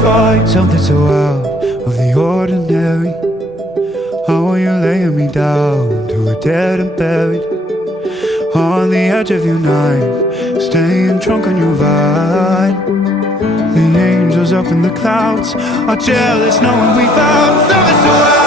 find something so out of the ordinary. How are you laying me down to a dead and buried on the edge of your knife, staying drunk on your vine. The angels up in the clouds are jealous knowing we found something so out.